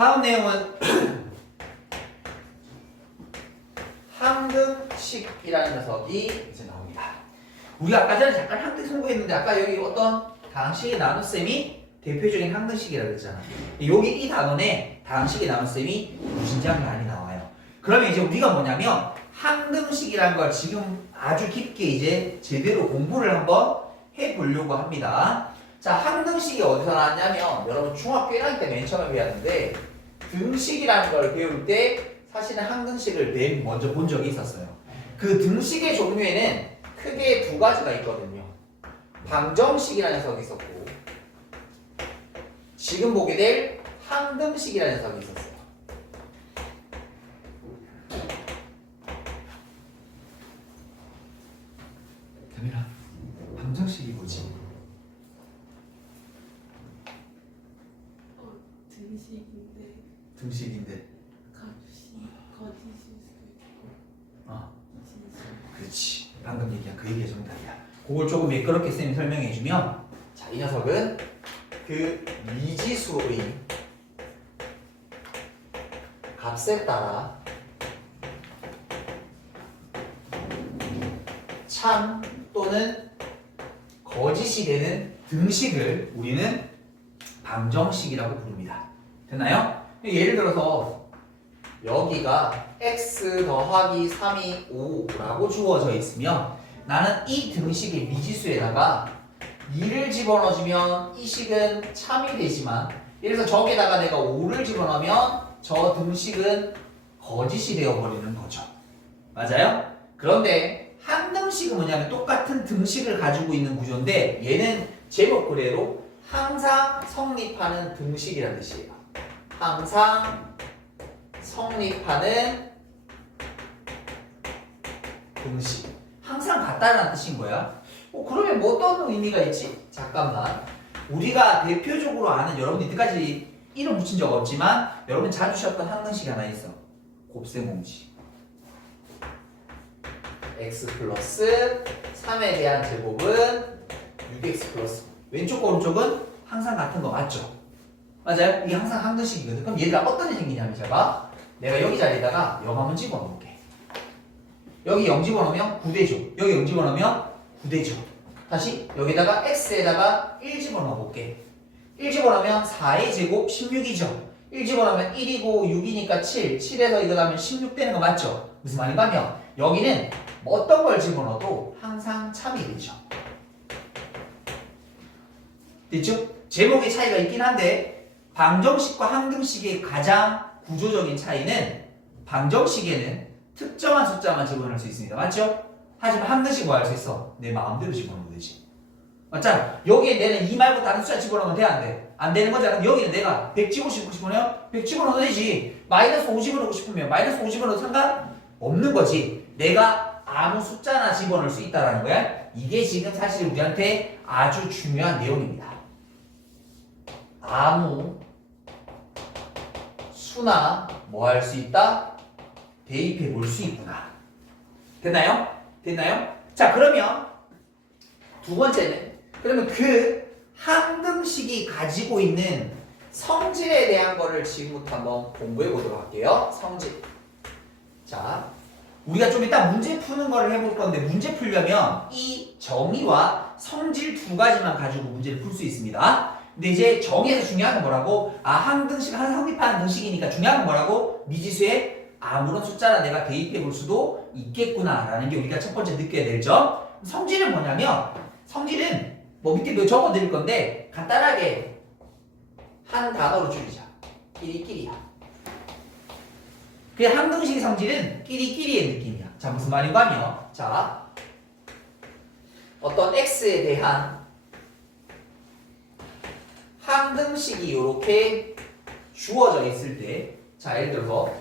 다음 내용은 항등식이라는 녀석이 이제 나옵니다. 우리가 아까 전에 잠깐 항등 공부했는데 아까 여기 어떤 다항식의 나눗셈이 대표적인 항등식이라고 했잖아. 여기 이 단원에 다항식의 나눗셈이 무진장 많이 나와요. 그러면 이제 우리가 뭐냐면 항등식이라는 걸 지금 아주 깊게 이제 제대로 공부를 한번 해보려고 합니다. 자, 항등식이 어디서 나왔냐면 여러분 중학교 1학년 때 맨 처음에 배웠는데 등식이라는 걸 배울 때 사실은 항등식을 맨 먼저 본 적이 있었어요. 그 등식의 종류에는 크게 두 가지가 있거든요. 방정식이라는 녀석이 있었고 지금 보게 될 항등식이라는 녀석이 있었어요. 대민아, 방정식이 뭐지? 등식인데 등식인데 거짓일 수도 있고 진실. 그렇지. 방금 얘기한 그 얘기가 정답이야. 그걸 조금 매끄럽게 쌤이 설명해 주면 자, 이 녀석은 그 미지수의 값에 따라 참 또는 거짓이 되는 등식을 우리는 방정식이라고 부릅니다. 됐나요? 예를 들어서 여기가 x 더하기 3이 5라고 주어져 있으면 나는 이 등식의 미지수에다가 2를 집어넣어주면 이 식은 참이 되지만 예를 들어서 저기다가 내가 5를 집어넣으면 저 등식은 거짓이 되어버리는 거죠. 맞아요? 그런데 항등식은 뭐냐면 똑같은 등식을 가지고 있는 구조인데 얘는 제목 그대로 항상 성립하는 등식이라는 뜻이에요. 항상 성립하는 등식. 항상 같다라는 뜻인 거야. 그러면 뭐 어떤 의미가 있지? 잠깐만. 우리가 대표적으로 아는 여러분이 이때까지 이름 붙인 적 없지만 여러분 자주 쉬었던 항등식이 하나 있어. 곱셈공식. x 플러스 3에 대한 제곱은 6x 플러스 왼쪽과 오른쪽은 항상 같은 거 맞죠? 맞아요? 이게 항상 항등식이거든. 그럼 얘가 어떤 일이 생기냐면 제가 내가 여기 자리에다가 0 한번 집어넣을게. 여기 0 집어넣으면 9되죠. 여기 0 집어넣으면 9되죠. 다시 여기다가 x에다가 1 집어넣어 볼게. 1 집어넣으면 4의 제곱 16이죠. 1 집어넣으면 1이고 6이니까 7. 7에서 이거 나면 16 되는 거 맞죠? 무슨 말인가 하면 여기는 어떤 걸 집어넣어도 항상 참이 되죠. 됐죠? 제목의 차이가 있긴 한데 방정식과 항등식의 가장 구조적인 차이는 방정식에는 특정한 숫자만 집어넣을 수 있습니다. 맞죠? 하지만 항등식 뭐 할 수 있어? 내 마음대로 집어넣으면 되지. 맞잖아. 여기에 내는 2 말고 다른 숫자 집어넣으면 돼? 안 돼? 안 되는 거잖아. 여기는 내가 100 집어넣고 싶으면 100 집어넣어도 되지. 마이너스 5 집어넣고 싶으면 마이너스 5 집어넣어도 상관없는 거지. 내가 아무 숫자나 집어넣을 수 있다는 거야. 이게 지금 사실 우리한테 아주 중요한 내용입니다. 아무 수나 뭐 할 수 있다? 대입해 볼 수 있구나. 됐나요? 됐나요? 자, 그러면 두 번째는 그러면 그 항등식이 가지고 있는 성질에 대한 거를 지금부터 한번 공부해 보도록 할게요. 성질. 자, 우리가 좀 이따 문제 푸는 거를 해볼 건데 문제 풀려면 이 정의와 성질 두 가지만 가지고 문제를 풀 수 있습니다. 근데 이제 정의에서 중요한 건 뭐라고? 항등식, 성립하는 등식이니까 중요한 건 뭐라고? 미지수에 아무런 숫자나 내가 대입해 볼 수도 있겠구나라는 게 우리가 첫 번째 느껴야 될 점. 성질은 뭐냐면 성질은 뭐 밑에 적어 드릴 건데 간단하게 한 단어로 줄이자. 끼리끼리야. 그 항등식의 성질은 끼리끼리의 느낌이야. 자, 무슨 말인가 하면 자, 어떤 x에 대한 항등식이 이렇게 주어져 있을 때, 자, 예를 들어서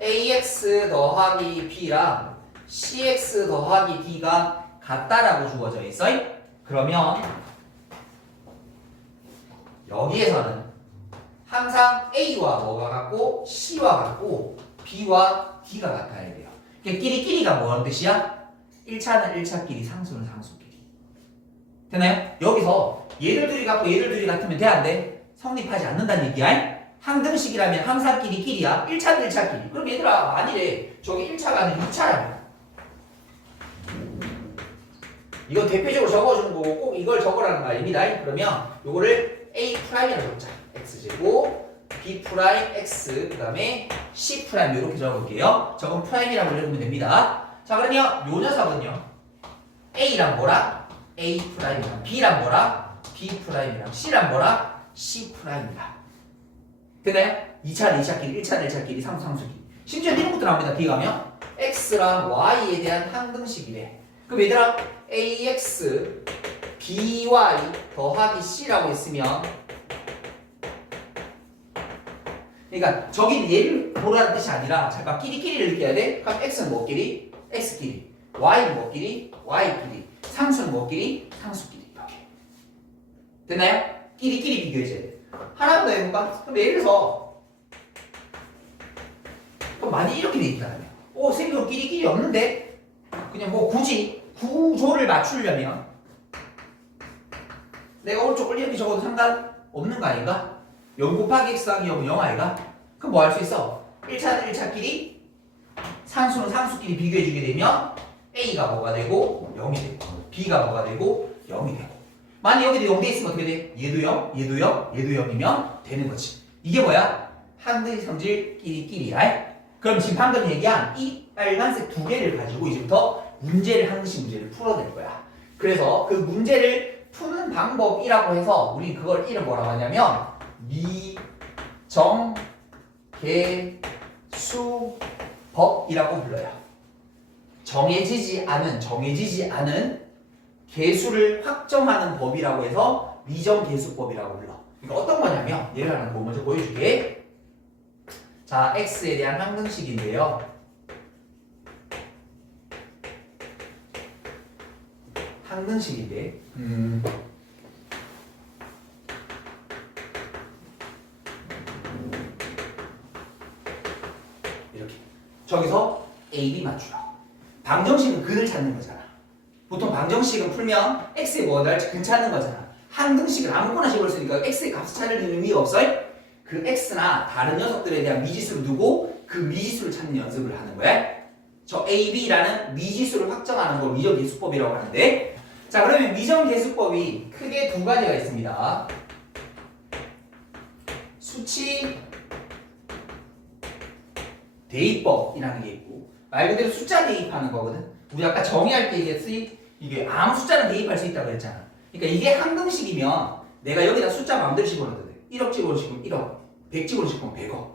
ax 더하기 b랑 cx 더하기 d가 같다라고 주어져 있어. 그러면 여기에서는 항상 a와 뭐가 같고 c와 같고 b와 d가 같아야 돼요. 그러니까 끼리끼리가 뭐하는 뜻이야? 1차는 1차끼리, 상수는 상수끼리. 되나요? 여기서 얘를 둘이 같고 얘를 둘이 같으면 돼, 안 돼? 성립하지 않는다는 얘기야. 항등식이라면 항상 끼리끼리야. 1차는 1차 끼리. 그럼 얘들아 만일에 저기 1차가 아니라 2차라면 이건 대표적으로 적어주는 거고 꼭 이걸 적으라는 거 아닙니다. 그러면 요거를 A'이라고 적자. X제곱 B 프라임 X 그 다음에 C 프라임 이렇게 적어볼게요. 저건 프라임이라고 읽으면 됩니다. 자 그러면 요 녀석은요. A랑 뭐라? A 프라임이랑 B랑 뭐라? B 프라임이랑 C랑 뭐라? C 프라임이다. 됐나요? 2차는 2차끼리, 1차는 1차끼리, 상수끼리. 심지어 이런 것도 나옵니다. B 가면 X랑 Y에 대한 항등식이래. 그럼 얘들아 AX BY 더하기 C라고 있으면 그러니까 저긴 얘를 보라는 뜻이 아니라 잠깐 끼리끼리를 느껴야 돼. 그럼 X는 뭐끼리? X끼리. Y는 뭐끼리? Y끼리. 상수는 뭐끼리? 상수끼리. 이렇게. 됐나요? 끼리끼리 비교해줘야 돼. 하나 더 해볼까? 그럼 예를 들어서 그럼 만약 이렇게 돼 있다면 생기로 끼리끼리 없는데 그냥 뭐 굳이 구조를 맞추려면 내가 오른쪽 이렇게 적어도 상관없는 거 아닌가? 0 곱하기 x하기 0은 0 아이가? 그럼 뭐 할 수 있어? 1차는 1차끼리 상수는 상수끼리 비교해주게 되면 a가 뭐가 되고 0이 되고 b가 뭐가 되고 0이 되고 만약 여기도 0돼 있으면 어떻게 돼? 얘도 0, 얘도 0, 얘도 0이면 되는 거지. 이게 뭐야? 항등식 성질 끼리끼리야. 그럼 지금 방금 얘기한 이 빨간색 두 개를 가지고 이제부터 항등식 문제를 풀어낼 거야. 그래서 그 문제를 푸는 방법이라고 해서 우리 그걸 이름 뭐라고 하냐면 미정계수법이라고 불러요. 정해지지 않은 계수를 확정하는 법이라고 해서 미정계수법이라고 불러. 이거 어떤 거냐면 예를 하나 먼저 보여줄게. 자, x에 대한 항등식인데요. 항등식인데 이렇게 저기서 A, B 맞추라. 방정식은 근을 찾는 거잖아. 보통 방정식은 풀면 x의 뭐가 될지 근 찾는 거잖아. 항등식은 아무거나 집어넣을 수 있으니까 x의 값을 찾는 의미가 없어요. 그 x나 다른 녀석들에 대한 미지수를 두고 그 미지수를 찾는 연습을 하는 거야. 저 A, B라는 미지수를 확정하는 걸 미정계수법이라고 하는데 자 그러면 미정계수법이 크게 두 가지가 있습니다. 수치 대입법이라는 게 있고 말 그대로 숫자 대입하는 거거든. 우리 아까 정의할 때 얘기했지 이게 아무 숫자는 대입할 수 있다고 했잖아. 그러니까 이게 항등식이면 내가 여기다 숫자 마음대로 집어넣어도 돼. 1억 집어넣으면 1억 100 집어넣으면 100억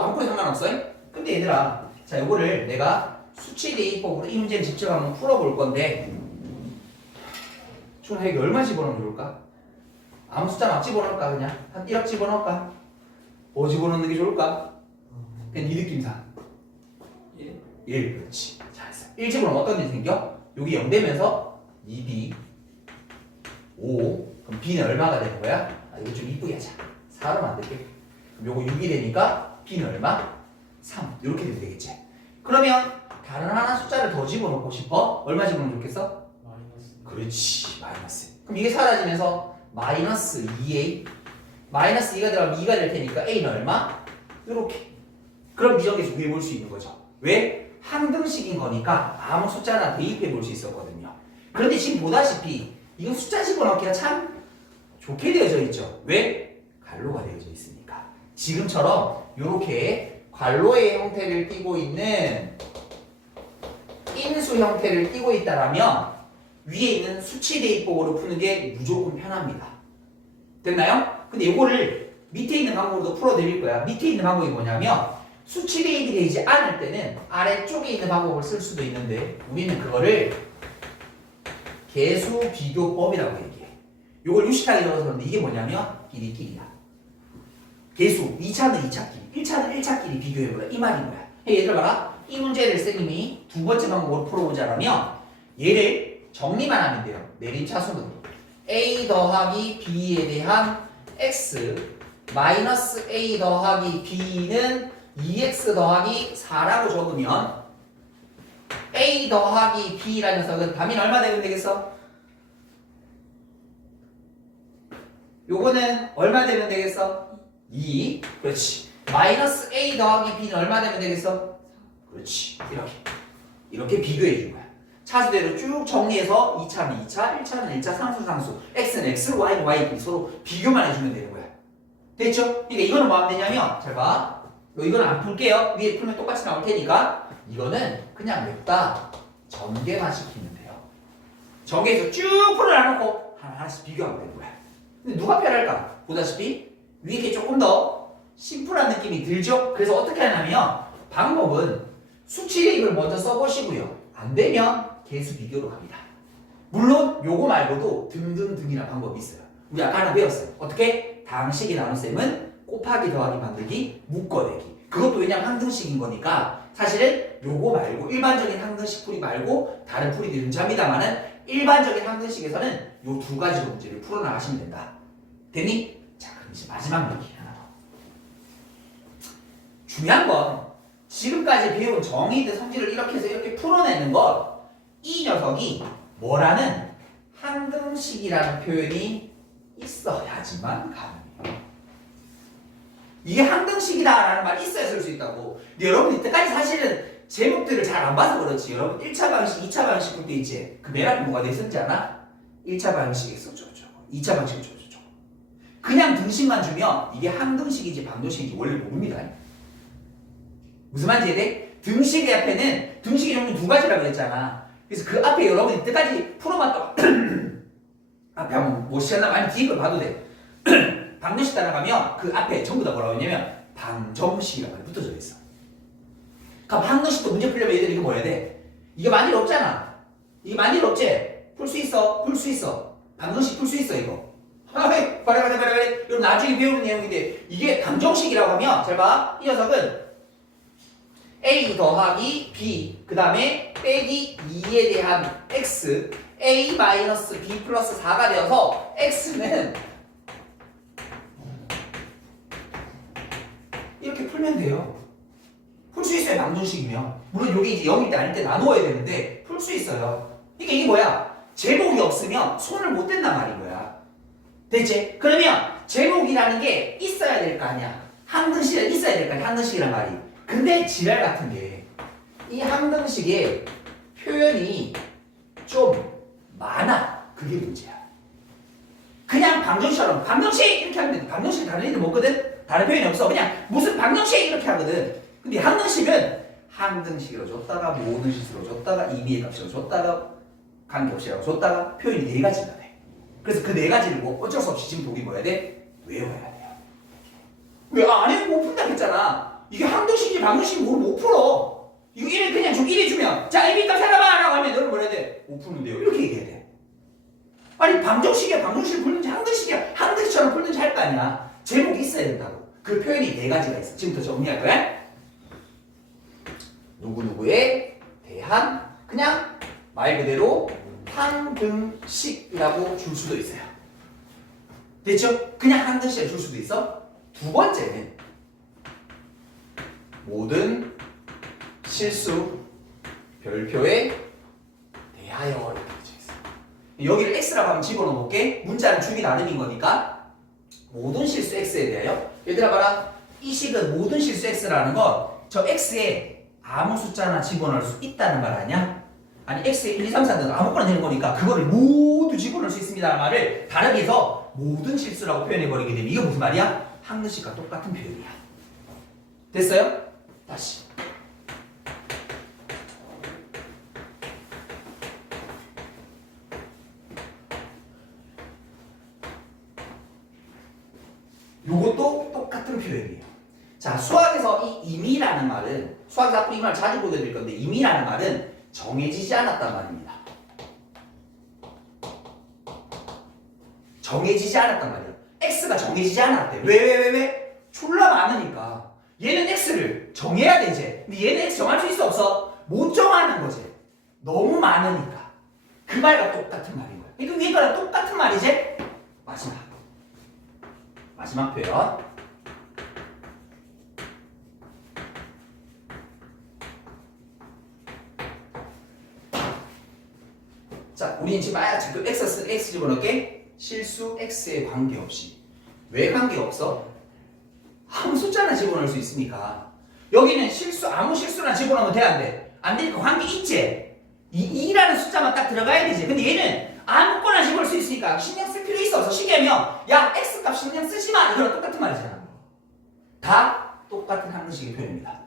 아무거나 상관없어요? 근데 얘들아 자 요거를 내가 수치 대입법으로 이 문제를 직접 한번 풀어볼 건데 준하에게 얼마 집어넣으면 좋을까? 아무 숫자 막 집어넣을까 그냥? 한 1억 집어넣을까? 뭐 집어넣는 게 좋을까? 그냥 이 느낌상 1 그렇지 잘했어. 1 집어넣으면 어떤 일이 생겨? 여기 0 되면서 2b 5 그럼 b는 얼마가 되는 거야? 이거 좀 이쁘게 하자. 4로 만들게. 그럼 요거 6이 되니까 b는 얼마? 3 이렇게 되면 되겠지. 그러면 다른 하나 숫자를 더 집어넣고 싶어? 얼마 집어넣으면 좋겠어? 마이너스. 그렇지 마이너스. 그럼 이게 사라지면서 마이너스 2a 마이너스 2가 들어가면 2가 될 테니까 a는 얼마? 이렇게. 그럼 미정계수 구해볼 수 있는 거죠. 왜? 항등식인 거니까 아무 숫자나 대입해 볼 수 있었거든요. 그런데 지금 보다시피 이거 숫자 집어넣기가 참 좋게 되어져 있죠. 왜? 괄호가 되어져 있으니까. 지금처럼 이렇게 괄호의 형태를 띠고 있는 인수 형태를 띠고 있다라면 위에 있는 수치 대입법으로 푸는 게 무조건 편합니다. 됐나요? 근데 이거를 밑에 있는 방법으로도 풀어드릴 거야. 밑에 있는 방법이 뭐냐면 수치 대입이 되지 않을 때는 아래쪽에 있는 방법을 쓸 수도 있는데 우리는 그거를 계수 비교법이라고 얘기해. 이걸 유식하게 적어서 그런데 이게 뭐냐면 끼리끼리야. 계수 2차는 2차끼리 1차는 1차끼리 비교해보라 이 말인 거야. 얘들아 봐라. 이 문제를 쌤이 두 번째 방법으로 풀어보자면 얘를 정리만 하면 돼요. 내림차순으로 a 더하기 b에 대한 x 마이너스 a 더하기 b는 2x 더하기 4라고 적으면 a 더하기 b라는 녀석은 답이 얼마 되면 되겠어? 요거는 얼마 되면 되겠어? 2. 그렇지. 마이너스 A 더하기 B는 얼마 되면 되겠어? 그렇지. 이렇게 비교해 준 거야. 차수대로 쭉 정리해서 2차는 2차, 1차는 1차, 상수, x는 x, y는 y, 서로 비교만 해주면 되는 거야. 됐죠? 그러니까 이거는 뭐 하면 되냐면, 잘 봐. 이거는 안 풀게요. 위에 풀면 똑같이 나올 테니까. 이거는 그냥 냅다 전개만 시키면 돼요. 전개해서 쭉 풀어놔놓고 하나씩 비교하면 되는 거야. 근데 누가 편할까? 보다시피 위에 게 조금 더 심플한 느낌이 들죠? 그래서 어떻게 하냐면, 방법은 수치 대입을 먼저 써보시고요. 안 되면 개수 비교로 갑니다. 물론 요거 말고도 등등등이라는 방법이 있어요. 우리 아까 하나 배웠어요. 어떻게? 다항식이 나눗셈은 곱하기 더하기 만들기 묶어내기. 그것도 왜냐면 항등식인 거니까 사실은 요거 말고 일반적인 항등식 풀이 말고 다른 풀이도 존재합니다만은 일반적인 항등식에서는 요 두 가지로 문제를 풀어나가시면 된다. 됐니? 자, 그럼 이제 마지막 얘기 하나 더. 중요한 건 지금까지 배운 정의들 성질을 이렇게 해서 이렇게 풀어내는 것, 이 녀석이 뭐라는 항등식이라는 표현이 있어야지만 가능해요. 이게 항등식이다라는 말이 있어야 쓸 수 있다고. 근데 여러분 이때까지 사실은 제목들을 잘 안 봐서 그렇지. 여러분 1차 방식, 2차 방식 그때 있지. 그 맨 앞에 뭐가 돼 있었지 않아? 1차 방식에서 저거 2차 방식에 저거 그냥 등식만 주면 이게 항등식인지 방정식인지 원래 모릅니다. 무슨 말인지 이해돼? 등식의 앞에는 등식의 종류 두 가지라고 했잖아. 그래서 그 앞에 여러분이 이때까지 풀어봤다가 앞에 한번 못 시켰나? 아니면 뒤에 걸 봐도 돼. 방정식 따라가면 그 앞에 전부 다 뭐라고 했냐면 방정식이라고 말이 붙어져 있어. 그럼 방정식도 문제 풀려면 얘들이 이거 뭐 해야 돼? 이게 많이 없잖아. 이게 많이 없지? 풀 수 있어. 풀 수 있어. 방정식 풀 수 있어 이거. 바래. 여러분 나중에 배우는 내용인데 이게 방정식이라고 하면 잘 봐. 이 녀석은 a 더하기 b 그 다음에 빼기 2에 대한 x a 마이너스 b 플러스 4가 되어서 x는 이렇게 풀면 돼요. 풀 수 있어요. 방정식이면. 물론 이게 이제 0일 때 아닐 때 나누어야 되는데 풀 수 있어요. 그러니까 이게 뭐야? 제목이 없으면 손을 못 댄단 말인 거야. 됐지? 그러면 제목이라는 게 있어야 될 거 아니야. 항등식이 있어야 될 거 아니야. 항등식이란 말이. 근데 지랄 같은 게 이 항등식의 표현이 좀 많아. 그게 문제야. 그냥 방정식처럼 방정식 이렇게 하면 돼. 방정식 다른 애들 먹거든? 다른 표현이 없어. 그냥 무슨 방정식 이렇게 하거든. 근데 항등식은 항등식으로 줬다가 모든 식으로 줬다가 임의의 값으로 줬다가 관계없이라고 줬다가 표현이 네 가지가 돼. 그래서 그 네 가지를 뭐 어쩔 수 없이 지금 독이 뭐야 돼? 외워야 돼요. 왜 안 해도 못 푼다 했잖아. 이게 항등식인지 방정식인지 못 풀어. 이거 1을 그냥 좀 1해 주면 자 임의 값 찾아봐 라고 하면 너는 뭐라 해야 돼? 못 푸는데요. 이렇게 얘기해야 돼. 아니 방정식이야 방정식을 풀든지 항등식이야 항등식처럼 풀든지 할 거 아니야. 제목이 있어야 된다고. 그 표현이 네 가지가 있어. 지금부터 정리할 거야. 누구누구에 대한 그냥 말 그대로 항등식이라고 줄 수도 있어요. 됐죠? 그냥 항등식이라고 줄 수도 있어. 두 번째는 모든 실수 별표에 대하여 이렇게 되어 있어. 여기를 x라고 하면 집어넣어 볼게. 문자는 주기 나름인 거니까 모든 실수 x에 대하여. 얘들아 봐라. 이 식은 모든 실수 x라는 건 저 x에 아무 숫자나 집어넣을 수 있다는 말 아니야? 아니 x에 1, 2, 3, 4 등 아무거나 되는 거니까 그거를 모두 집어넣을 수 있습니다라는 말을 다르게 해서 모든 실수라고 표현해버리게 되면 이게 무슨 말이야? 항등식과 똑같은 표현이야. 됐어요? 다시. 요것도 똑같은 표현이에요. 자, 수학에서 이 임의라는 말은 수학에서 앞으로 이 말 자주 보여드릴 건데 임의라는 말은 정해지지 않았단 말입니다. 정해지지 않았단 말이야. x가 정해지지 않았대. 왜? 졸라 많으니까. 얘는 x를 정해야 되지. 근데 얘는 x 정할 수 있어 없어? 못 정하는 거지. 너무 많으니까. 그 말과 똑같은 말인 거야. 그러니까 위에 거랑 똑같은 말이지. 마지막 표현. 자, 우리는 지금 지금 x 집어넣을게. 실수 x에 관계없이. 왜 관계없어? 숫자나 집어넣을 수 있으니까 여기는 아무 실수나 집어넣으면 돼, 안 돼? 안 되니까 관계 있지? 이 2라는 숫자만 딱 들어가야 되지. 근데 얘는 아무거나 집어넣을 수 있으니까 신경 쓸 필요 있어. 시계면 야 x값 신경 쓰지 마 이거랑 똑같은 말이잖아. 다 똑같은 항등식의 표현입니다.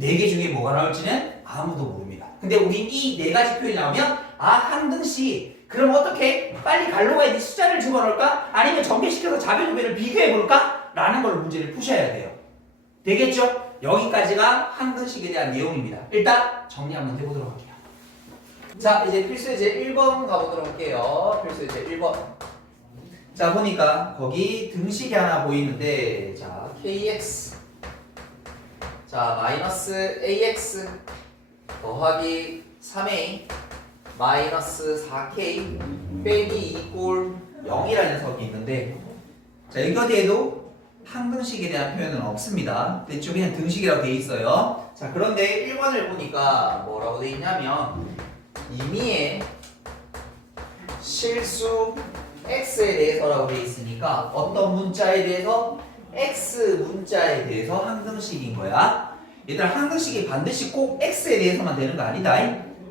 4개 중에 뭐가 나올지는 아무도 모릅니다. 근데 우린 이 4가지 표현이 나오면 항등식 그럼 어떻게 빨리 갈로가에 네 숫자를 집어넣을까? 아니면 전개시켜서 자배조배를 비교해볼까? 라는 걸 문제를 푸셔야 돼요. 되겠죠? 여기까지가 항등식에 대한 내용입니다. 일단 정리 한번 해보도록 할게요. 자, 이제 필수예제 1번 가보도록 할게요. 필수예제 1번. 자, 보니까 거기 등식이 하나 보이는데, 자, kx. 자, 마이너스 ax 더하기 3a 마이너스 4k 빼기 2꼴 0이라는 녀석이 있는데, 자, 여기 어디에도 항등식에 대한 표현은 없습니다. 됐죠? 그냥 등식이라고 되어 있어요. 자, 그런데 1번을 보니까 뭐라고 되어 있냐면, 임의의 실수 x에 대해서라고 되어 있으니까 어떤 문자에 대해서? x 문자에 대해서 항등식인 거야. 얘들아, 항등식이 반드시 꼭 x에 대해서만 되는 거 아니다.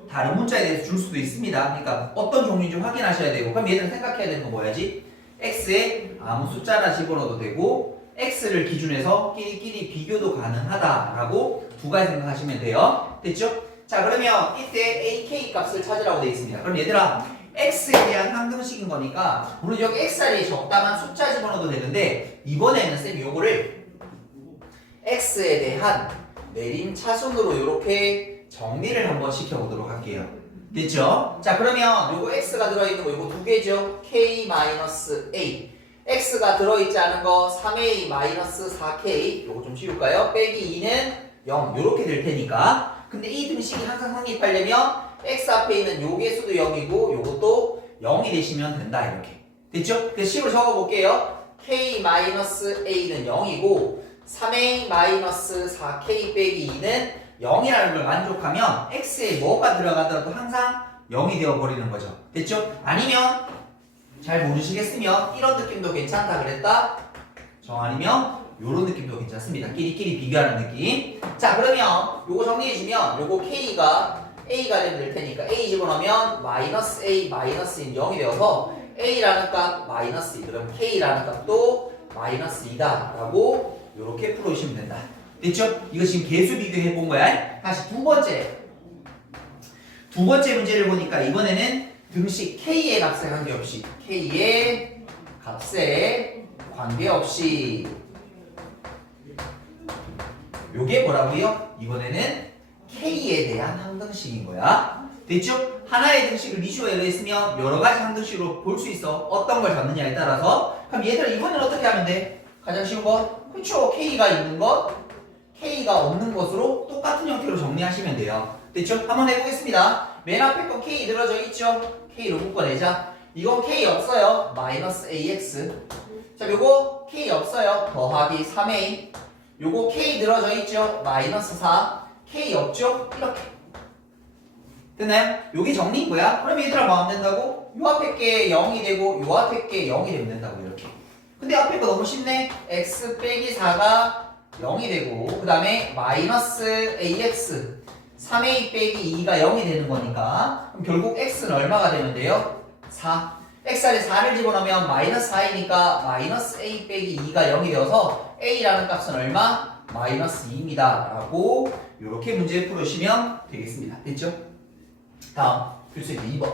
다른 문자에 대해서 줄 수도 있습니다. 그러니까 어떤 종류인지 확인하셔야 되고, 그럼 얘들아 생각해야 되는 거 뭐야지? x에 아무 숫자나 집어넣어도 되고 x를 기준해서 끼리끼리 비교도 가능하다라고 두 가지 생각하시면 돼요. 됐죠? 자, 그러면 이때 AK 값을 찾으라고 되어 있습니다. 그럼 얘들아, x에 대한 항등식인 거니까 물론 여기 x 자리에 적당한 숫자 집어넣어도 되는데 이번에는 쌤이 요거를 x에 대한 내림차순으로 이렇게 정리를 한번 시켜보도록 할게요. 됐죠? 자, 그러면 요거 x가 들어있는 거 요거 두 개죠? k-a x가 들어있지 않은 거 3a-4k 요거 좀 지울까요? 빼기 2는 0 요렇게 될 테니까. 근데 이 등식이 항상 성립하려면 x 앞에 있는 요 개수도 0이고 요것도 0이 되시면 된다 이렇게. 됐죠? 그래서 식으로 적어볼게요. k-a는 0이고 3a-4k 빼기 2는 0이라는 걸 만족하면 x에 뭐가 들어가더라도 항상 0이 되어버리는 거죠. 됐죠? 아니면 잘 모르시겠으면 이런 느낌도 괜찮다 그랬다. 아니면 요런 느낌도 괜찮습니다. 끼리끼리 비교하는 느낌. 자, 그러면 요거 정리해주면 요거 k가 a가 되면 될 테니까 a 집어넣으면 마이너스 a 마이너스인 0이 되어서 a라는 값 마이너스 2 그럼 k라는 값도 마이너스 2다 라고 요렇게 풀어주시면 된다. 됐죠? 이거 지금 개수 비교해 본 거야. 다시 두 번째 문제를 보니까 이번에는 등식 k의 값에 관계없이 k의 값에 관계없이 요게 뭐라고요? 이번에는 k에 대한 항등식인 거야. 됐죠? 하나의 등식을 미슈가 열어있으면 여러 가지 항등식으로 볼 수 있어. 어떤 걸 잡느냐에 따라서. 그럼 얘들아 이번엔 어떻게 하면 돼? 가장 쉬운 거? 그쵸? k가 있는 것, k가 없는 것으로 똑같은 형태로 정리하시면 돼요. 됐죠? 한번 해보겠습니다. 맨 앞에 거 k 들어져 있죠? k로 묶어내자. 이건 k 없어요. 마이너스 ax. 자, 요거 k 없어요. 더하기 3a. 요거 k 늘어져 있죠? 마이너스 4. k 없죠? 이렇게. 됐나요? 요게 정리인 거야. 그럼 얘들아 뭐 하면 된다고? 요 앞에 게 0이 되고 요 앞에 게 0이 되면 된다고 이렇게. 근데 앞에 거 너무 쉽네. x 빼기 4가 0이 되고 그 다음에 마이너스 ax 3a 빼기 2가 0이 되는 거니까 그럼 결국 x는 얼마가 되면 돼요? 4. x 안에 4를 집어넣으면 마이너스 4이니까 마이너스 a 빼기 2가 0이 되어서 a라는 값은 얼마? 마이너스 2입니다 라고 이렇게 문제 풀으시면 되겠습니다. 됐죠? 다음 필수예제 2번.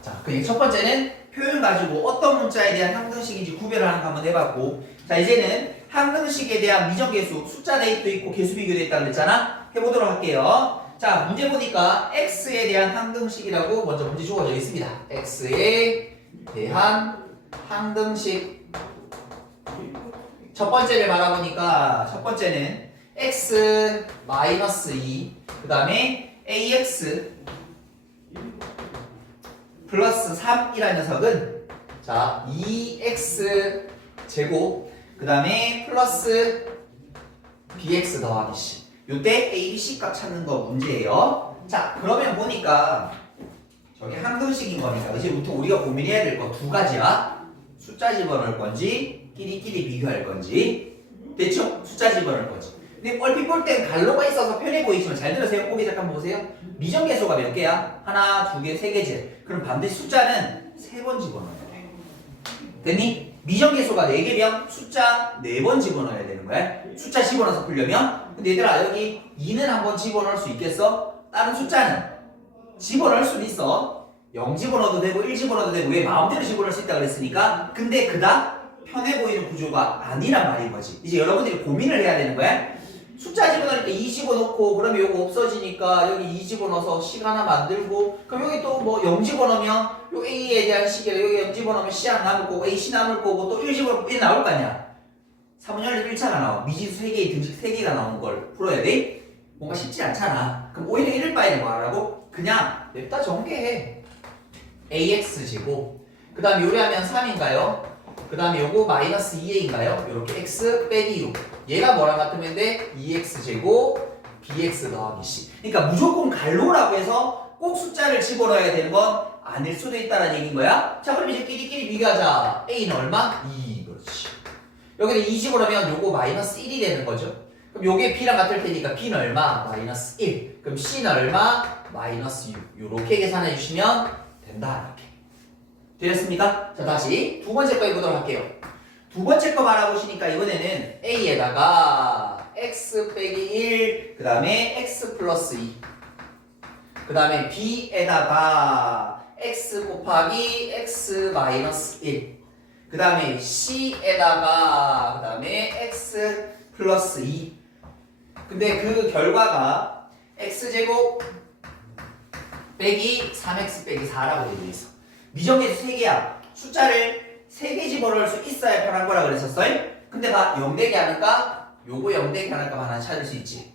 자, 그냥 첫 번째는 표현 가지고 어떤 문자에 대한 항등식인지 구별하는 거 한번 해봤고, 자 이제는 항등식에 대한 미정계수 숫자 대입도 있고 계수 비교도 있다고 그랬잖아. 해보도록 할게요. 자, 문제 보니까 x에 대한 항등식이라고 먼저 문제 주어져 있습니다. x에 대한 항등식. 첫 번째를 바라보니까 첫 번째는 x 마이너스 2, 그 다음에 ax 플러스 3이라는 녀석은 자 2x 제곱 그 다음에 플러스 bx 더하기 c. 요때 a, b, c 값 찾는 거 문제예요. 자, 그러면 보니까 저게 항등식인 거니까 이제부터 우리가 고민해야 될 거 두 가지야. 숫자 집어넣을 건지 끼리끼리 비교할 건지. 됐죠? 숫자 집어넣을 거지. 근데 얼핏 볼 땐 갈로가 있어서 편해 보이지만 잘 들으세요. 꼬기 잠깐 보세요. 미정계수가 몇 개야? 하나, 두 개, 세 개지. 그럼 반드시 숫자는 3번 집어넣어야 돼. 됐니? 미정계수가 4개면 숫자 4번 집어넣어야 되는 거야. 숫자 집어넣어서 풀려면. 근데 얘들아 여기 2는 한번 집어넣을 수 있겠어? 다른 숫자는 집어넣을 수는 있어. 0 집어넣어도 되고 1 집어넣어도 되고 왜 마음대로 집어넣을 수 있다 그랬으니까. 근데 그닥 편해 보이는 구조가 아니란 말인 거지. 이제 여러분들이 고민을 해야 되는 거야. 숫자 집어넣으니까 2 집어넣고 그러면 요거 없어지니까 여기 2 집어넣어서 식 하나 만들고 그럼 여기 또 뭐 0 집어넣으면 요 A에 대한 식이라 여기 0 집어넣으면 C 하나 남을 거고 A, C 남을 거고 또 1 집어넣으면 1 나올 거 아니야. 3분 연립 1차가 나와. 미지수 3개의 등식 3개가 나온 걸 풀어야 돼? 뭔가 쉽지 않잖아. 그럼 오히려 이럴 바에는 뭐 하라고? 그냥 냅다 전개해. AX제곱 그 다음에 요리하면 3인가요? 그 다음에 요거 마이너스 2a인가요? 요렇게 x 빼기 6 얘가 뭐랑 같으면 돼? 2x제곱 bx 더하기 c. 그러니까 무조건 갈로라고 해서 꼭 숫자를 집어넣어야 되는 건 아닐 수도 있다는 얘기인 거야. 자 그럼 이제 끼리끼리 비교하자. a는 얼마? 2. 그렇지. 여기는 2 집어넣으면 요거 마이너스 1이 되는 거죠. 그럼 요게 b랑 같을 테니까 b는 얼마? 마이너스 1. 그럼 c는 얼마? 마이너스 6. 요렇게 계산해 주시면 된다. 이렇게. 되셨습니까? 자 다시 두 번째 거 해보도록 할게요. 두 번째 거 바라보시니까 이번에는 a에다가 x 빼기 1, 그 다음에 x 플러스 2, 그 다음에 b에다가 x 곱하기 x 마이너스 1, 그 다음에 c에다가 그 다음에 x 플러스 2. 근데 그 결과가 x제곱 빼기 3x 빼기 4라고 되어 있어. 미정계수 3개야. 숫자를 3개 집어넣을 수 있어야 편한 거라 그랬었어. 근데 봐, 0 되게 하는가? 요거 0 되게 하는가 하나 찾을 수 있지.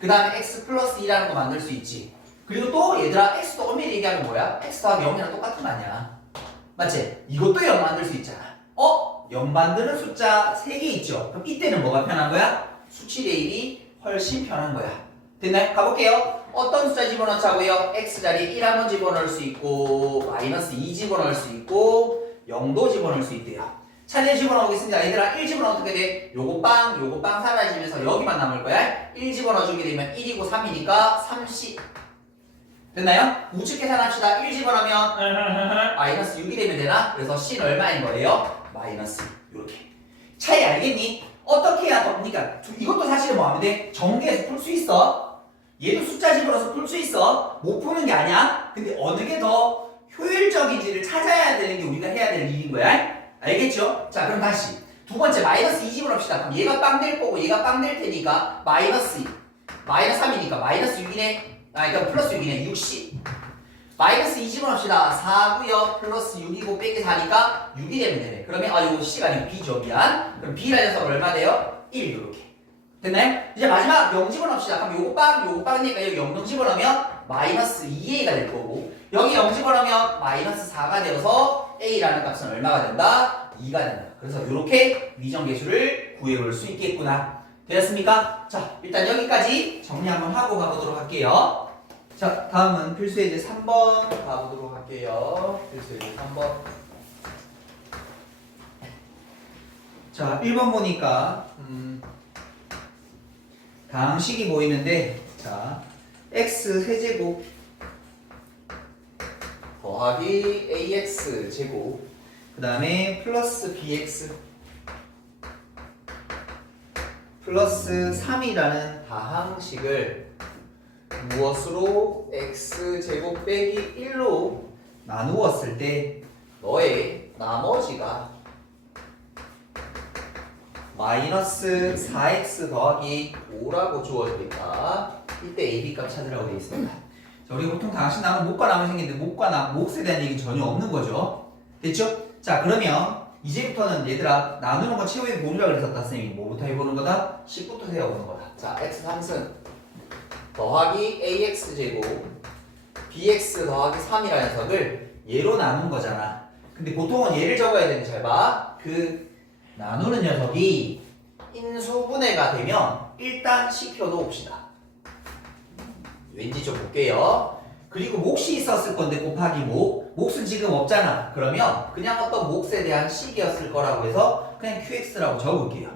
그 다음에 x 플러스 2라는 거 만들 수 있지. 그리고 또 얘들아 x도 엄밀히 얘기하면 뭐야? x 더하기 0이랑 똑같은 거 아니야. 맞지? 이것도 0 만들 수 있잖아. 0 만드는 숫자 3개 있죠. 그럼 이때는 뭐가 편한 거야? 수치 대입이 훨씬 편한 거야. 됐나요? 가볼게요. 어떤 숫자 집어넣자고요? x자리에 1 한번 집어넣을 수 있고 마이너스 2 집어넣을 수 있고 0도 집어넣을 수 있대요. 차례 집어넣겠습니다. 얘들아 1 집어넣으면 어떻게 돼? 요거 빵 사라지면서 여기만 남을 거야. 1 집어넣어주게 되면 1이고 3이니까 3c. 됐나요? 우측 계산합시다. 1 집어넣으면 마이너스 6이 되면 되나? 그래서 c는 얼마인 거예요? 마이너스 6. 요렇게. 차이 알겠니? 어떻게 해야 더, 그러니까 이것도 사실은 뭐 하면 돼? 전개해서 풀 수 있어. 얘도 숫자 집어넣어서 풀 수 있어. 못 푸는 게 아니야. 근데 어느 게 더 효율적인지를 찾아야 되는 게 우리가 해야 될 일인 거야. 알겠죠? 자 그럼 다시 두 번째 마이너스 2 집어넣읍시다. 그럼 얘가 빵 될 거고 얘가 빵 될 테니까 마이너스 2. 마이너스 3이니까 마이너스 6이네. 그러니까 플러스 6이네. 6c. 마이너스 2 집어넣읍시다. 4고요. 플러스 6이고 빼기 4니까 6이 되면 되네. 그러면 요거 c가 아니고 b죠. 미안. 그럼 b라는 녀석은 얼마 돼요? 1 요렇게. 됐나요? 이제 마지막 0 집어넣읍시다. 그럼 요거 빵이니까 여기 0 집어넣으면 마이너스 2a가 될 거고 여기 0 집어넣으면 마이너스 4가 되어서 a라는 값은 얼마가 된다? 2가 된다. 그래서 이렇게 미정계수를 구해볼 수 있겠구나. 되었습니까? 자 일단 여기까지 정리 한번 하고 가보도록 할게요. 자 다음은 필수예제 3번 가보도록 할게요. 필수예제 3번. 자 1번 보니까 다항식이 보이는데 자 x 세제곱 더하기 ax 제곱 그 다음에 플러스 bx 플러스 3이라는 다항식을 무엇으로 x 제곱 빼기 1로 나누었을 때 너의 나머지가 마이너스 4x 더하기 5라고 주어지니까 이때 AB 값 찾으라고 되어 있습니다. 자, 우리가 보통 다항식 나오면 목과 남이 생기는데 몫에 대한 얘기는 전혀 없는 거죠. 됐죠? 자 그러면 이제부터는 얘들아 나누는 건 최후의 보류라 그랬었다. 선생님이 뭐부터 해보는 거다? 10부터 세워보는 거다. 자 x 3승 더하기 ax 제곱 bx 더하기 3이라는 녀석을 얘로 나눈 거잖아. 근데 보통은 얘를 적어야 되는데 잘 봐. 그 나누는 녀석이 인수분해가 되면 일단 시켜놓읍시다. 왠지 좀 볼게요. 그리고 몫이 있었을 건데 곱하기 몫은 지금 없잖아. 그러면 그냥 어떤 몫에 대한 식이었을 거라고 해서 그냥 qx라고 적을게요.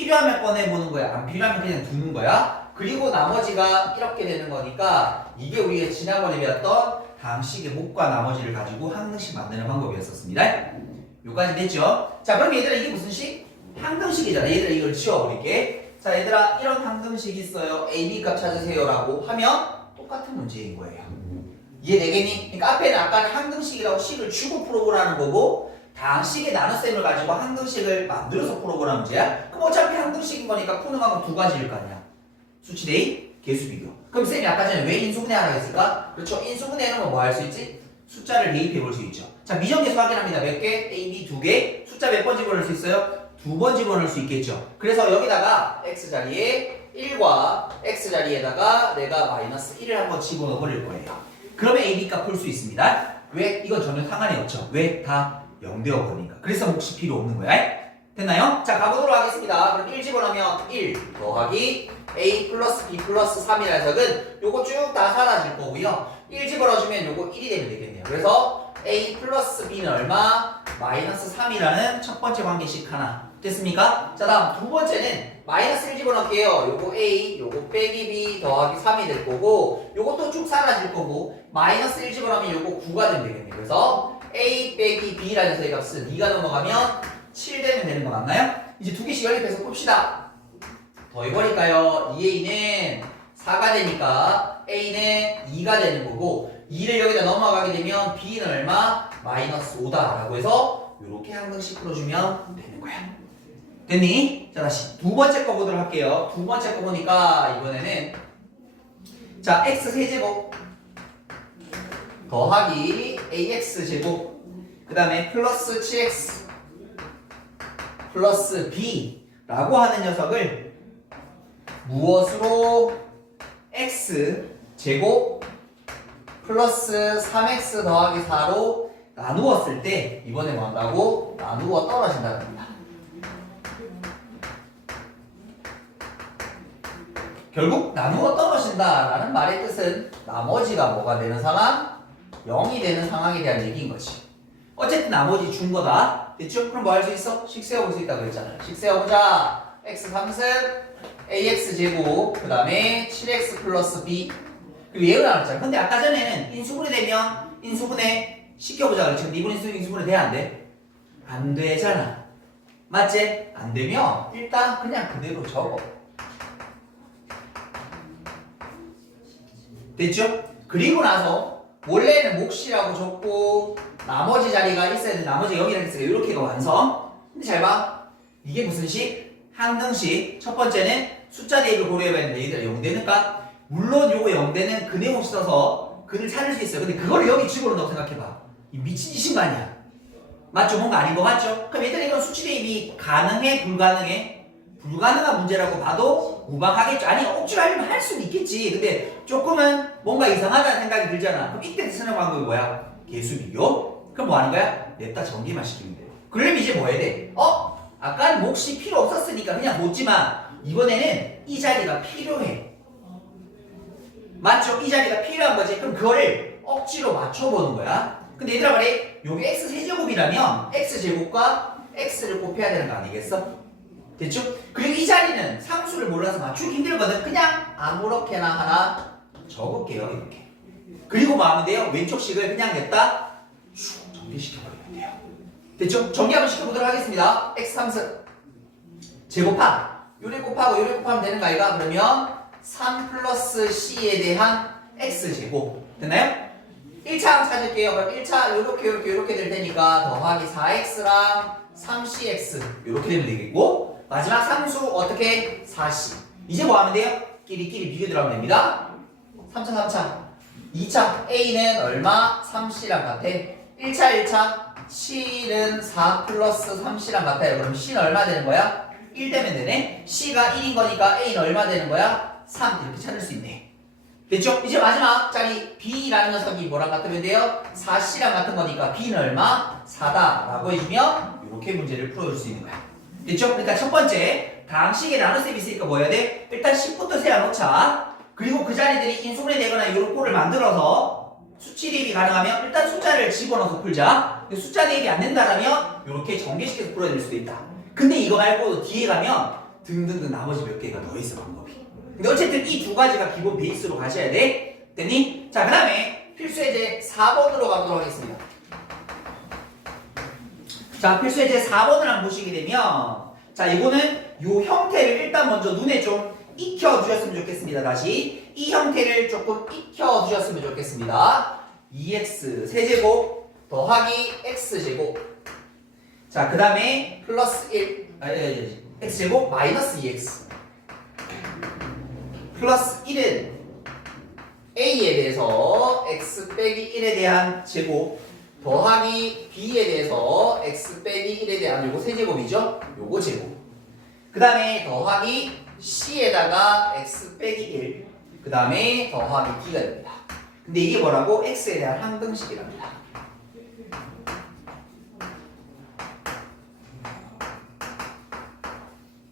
필요하면 꺼내보는 거야. 안 필요하면 그냥 두는 거야. 그리고 나머지가 이렇게 되는 거니까 이게 우리가 지난번에 배웠던 다항식의 목과 나머지를 가지고 항등식 만드는 방법이었었습니다. 여기까지 됐죠? 자, 그럼 얘들아 이게 무슨 식? 항등식이잖아. 얘들아 이걸 지워버릴게. 자, 얘들아 이런 항등식 있어요. A, B 값 찾으세요 라고 하면 똑같은 문제인 거예요. 이해되겠니? 그러니까 앞에는 아까는 항등식이라고 식을 주고 풀어보라는 거고 다항식의 나눗셈을 가지고 항등식을 만들어서 풀어보라는 문제야. 그럼 어차피 항등식인 거니까 푸는 방법 두 가지일 거 아니야. 수치 대입, 개수 비교. 그럼 쌤이 아까 전에 왜 인수분해 하라고 했을까? 그렇죠. 인수분해 해놓으면 뭐 할 수 있지? 숫자를 대입해 볼 수 있죠. 자, 미정계수 확인합니다. 몇 개? A, B 두 개. 숫자 몇 번 집어넣을 수 있어요? 두 번 집어넣을 수 있겠죠. 그래서 여기다가 X자리에 1과 X자리에다가 내가 마이너스 1을 한번 집어넣어 버릴 거예요. 그러면 A, B 값 풀 수 있습니다. 왜? 이건 전혀 상관이 없죠. 왜? 다 0 되어 버리니까. 그래서 몫이 필요 없는 거야. 됐나요? 자, 가보도록 하겠습니다. 그럼 1 집어넣으면 1 더하기 A 플러스 B 플러스 3이라는 녀석은 요거 쭉 다 사라질 거고요. 1 집어넣어주면 요거 1이 되면 되겠네요. 그래서 A 플러스 B는 얼마? 마이너스 3이라는 첫 번째 관계식 하나. 됐습니까? 자, 다음 두 번째는 마이너스 1 집어넣을게요. 요거 A, 요거 빼기 B 더하기 3이 될 거고 요것도 쭉 사라질 거고 마이너스 1 집어넣으면 요거 9가 되면 되겠네요. 그래서 A 빼기 B라는 녀석의 값은 2가 넘어가면 7 되면 되는 거 맞나요? 이제 두 개씩 연립해서 풉시다. 더해버릴까요? 2A는 4가 되니까 A는 2가 되는 거고 2를 여기다 넘어가게 되면 B는 얼마? 마이너스 5다 라고 해서 이렇게 항등식 풀어주면 되는 거야. 됐니? 자, 다시 두 번째 거 보도록 할게요. 두 번째 거 보니까 이번에는 자, x 세제곱 더하기 ax 제곱 그 다음에 플러스 7x 플러스 b 라고 하는 녀석을 무엇으로 x 제곱 플러스 3x 더하기 4로 나누었을 때 이번에 뭐 한다고? 나누어 떨어진다는 겁니다. 결국 나누어 떨어진다라는 말의 뜻은 나머지가 뭐가 되는 상황? 0이 되는 상황에 대한 얘기인 거지. 어쨌든 나머지 준 거다. 됐죠? 그럼 뭐 할 수 있어? 식 세워볼 수 있다고 그랬잖아. 식 세워보자. x 3승 ax 제곱 그 다음에 7x 플러스 b 그리고 예을 나왔잖아. 근데 아까 전에는 인수분해 되면 인수분해 시켜보자 그랬지. 근데 이번 인수분해 돼? 안 돼? 안 되잖아. 맞지? 안 되면 일단 그냥 그대로 적어. 됐죠? 그리고 나서 원래는 몫이라고 적고 나머지 자리가 있어야 돼. 나머지 0이라고 했어요. 이렇게가 완성. 근데 잘 봐. 이게 무슨 식? 항등식. 첫 번째는 숫자 대입을 고려해봐야 되는데 얘들아 0 되는 값. 물론 요거 0 되는 근의 몫 써서 근을 찾을 수 있어요. 근데 그걸 여기 집어넣는다고 생각해봐. 이 미친 짓인 거 아니야. 맞죠? 뭔가 아닌 거 맞죠? 그럼 얘들아 이건 수치 대입이 가능해? 불가능해? 불가능한 문제라고 봐도 무방하겠죠. 아니 억지로 하려면 할 수는 있겠지. 근데 조금은 뭔가 이상하다는 생각이 들잖아. 그럼 이때 쓰는 방법이 뭐야? 개수 비교? 그럼 뭐 하는 거야? 냅다 전개만 시키면 돼. 그러면 이제 뭐 해야 돼? 아까는 몫이 필요 없었으니까 그냥 묻지만 이번에는 이 자리가 필요해. 맞죠? 이 자리가 필요한 거지. 그럼 그거를 억지로 맞춰보는 거야. 근데 얘들아 말해 여기 x 세제곱이라면 x 제곱과 x를 곱해야 되는 거 아니겠어? 됐죠? 그리고 이 자리는 상수를 몰라서 맞추기 힘들거든. 그냥 아무렇게나 하나 적을게요. 이렇게. 그리고 뭐 하면 돼요? 왼쪽 식을 그냥 냈다 슉 정리시켜버리면 돼요. 됐죠? 정리 한번 시켜보도록 하겠습니다. x 3승 제곱함 요래 곱하고 요래 곱하면 되는 거 아이가? 그러면 3 플러스 c에 대한 x 제곱 됐나요? 1차 한번 찾을게요. 그럼 1차 요렇게 될 테니까 더하기 4x랑 3cx 요렇게 되면 되겠고 마지막 상수 어떻게? 4c 이제 뭐 하면 돼요? 끼리끼리 비교 들어가면 됩니다. 3차 2차 a는 얼마? 3c랑 같아. 1차 7은 4 플러스 3c랑 같아요. 그럼 c는 얼마 되는 거야? 1 되면 되네. c가 1인 거니까 a는 얼마 되는 거야? 3 이렇게 찾을 수 있네. 됐죠? 이제 마지막 자리 b라는 녀석이 뭐랑 같으면 돼요? 4c랑 같은 거니까 b는 얼마? 4다 라고 해주면 이렇게 문제를 풀어줄 수 있는 거야. 됐죠? 그러니까 첫 번째 다항식에 나눗셈이 있으니까 뭐 해야 돼? 일단 10부터 세워놓자. 그리고 그 자리들이 인수분해 되거나 이런 꼴을 만들어서 수치 대입이 가능하면 일단 숫자를 집어넣어서 풀자. 근데 숫자 대입이 안 된다라면 이렇게 전개시켜서 풀어야 될 수도 있다. 근데 이거 말고 뒤에 가면 등등등 나머지 몇 개가 더 있어 방법이. 근데 어쨌든 이 두 가지가 기본 베이스로 가셔야 돼. 됐니? 자, 그 다음에 필수 예제 4번으로 가도록 하겠습니다. 자, 필수 예제 4번을 한번 보시게 되면, 자, 이거는 요 형태를 일단 먼저 눈에 좀 익혀 두셨으면 좋겠습니다. 다시 이 형태를 조금 익혀 두셨으면 좋겠습니다. 2x 세제곱 더하기 x제곱. 자, 그 다음에 플러스 1 x제곱 마이너스 2x 플러스 1은 a에 대해서 x 빼기 1에 대한 제곱 더하기 b에 대해서 x 빼기 1에 대한 요거 세제곱이죠? 요거 제곱. 그 다음에 더하기 c에다가 x 빼기 1. 그 다음에 더하기 d가 됩니다. 근데 이게 뭐라고? x에 대한 항등식이랍니다.